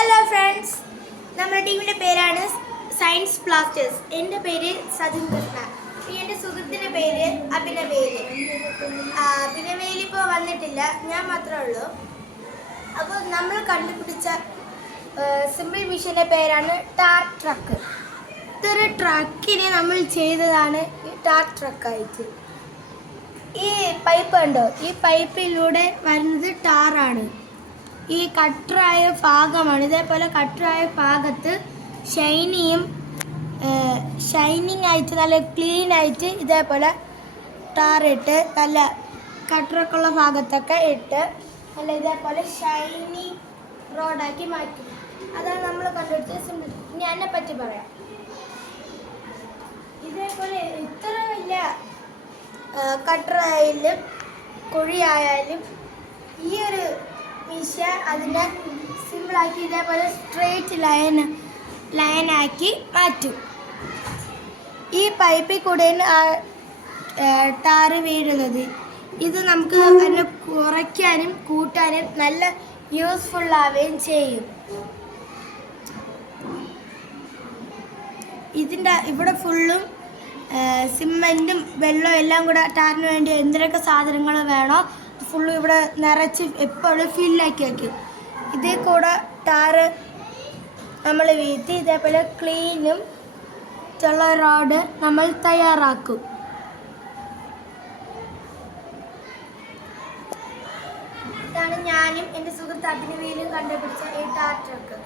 Hello friends, നമ്മുടെ ടീമിൻ്റെ പേരാണ് സയൻസ് ബ്ലാസ്റ്റേഴ്സ്. എൻ്റെ പേര് സജിൻ കൃഷ്ണ. എൻ്റെ സുഹൃത്തിൻ്റെ പേര് അഭിനവേലി. അഭിനവേലി ഇപ്പോൾ വന്നിട്ടില്ല, ഞാൻ മാത്രമേ ഉള്ളൂ. അപ്പോൾ നമ്മൾ കണ്ടുപിടിച്ച സിമ്പിൾ മിഷൻ്റെ പേരാണ് ടാർ ട്രക്ക്. ഇതൊരു ട്രക്കിനെ നമ്മൾ ചെയ്തതാണ് ഈ ടാർ ട്രക്കായിട്ട്. ഈ പൈപ്പ് കണ്ടോ, ഈ പൈപ്പിലൂടെ വരുന്നത് ടാറാണ്. ഈ കട്ടറായ ഭാഗമാണ്. ഇതേപോലെ കട്ടറായ ഭാഗത്ത് ഷൈനിങ് ആയിട്ട് നല്ല ക്ലീൻ ആയിട്ട് ഇതേപോലെ ടാറിട്ട് നല്ല കട്ടറൊക്കെ ഉള്ള ഭാഗത്തൊക്കെ ഇട്ട് നല്ല ഇതേപോലെ ഷൈനി റോഡാക്കി മാറ്റും. അതാണ് നമ്മൾ കണ്ടുപിടിച്ച സിമ്പിൾ. ഇനി അതിനെ പറ്റി പറയാം. ഇതേപോലെ ഇത്ര വലിയ കട്ടറായാലും കുഴിയായാലും ഈ ഒരു മിഷ അതിനെ സിമ്പിളാക്കി ഇതേപോലെ സ്ട്രെയിറ്റ് ലൈനാക്കി മാറ്റും. ഈ പൈപ്പിൽ കൂടെ ടാറ് വീഴുന്നത്. ഇത് നമുക്ക് അതിനെ കുറയ്ക്കാനും കൂട്ടാനും നല്ല യൂസ്ഫുൾ ആവുകയും ചെയ്യും. ഇവിടെ ഫുള്ളും സിമെൻറ്റും വെള്ളവും എല്ലാം കൂടെ ടാറിന് വേണ്ടി എന്തൊക്കെ സാധനങ്ങൾ വേണോ ഫുള്ളും ഇവിടെ നിറച്ച് എപ്പോഴും ഫില്ലാക്കി വയ്ക്കും. ഇതേ കൂടെ ടാറ് നമ്മൾ വീഴ്ത്തി ഇതേപോലെ ക്ലീനും ഉള്ള റോഡ് നമ്മൾ തയ്യാറാക്കും. ഇതാണ് ഞാനും എൻ്റെ സുഹൃത്ത് അഭിനവേലും കണ്ടുപിടിച്ച ഈ ടാർ ട്രക്ക്.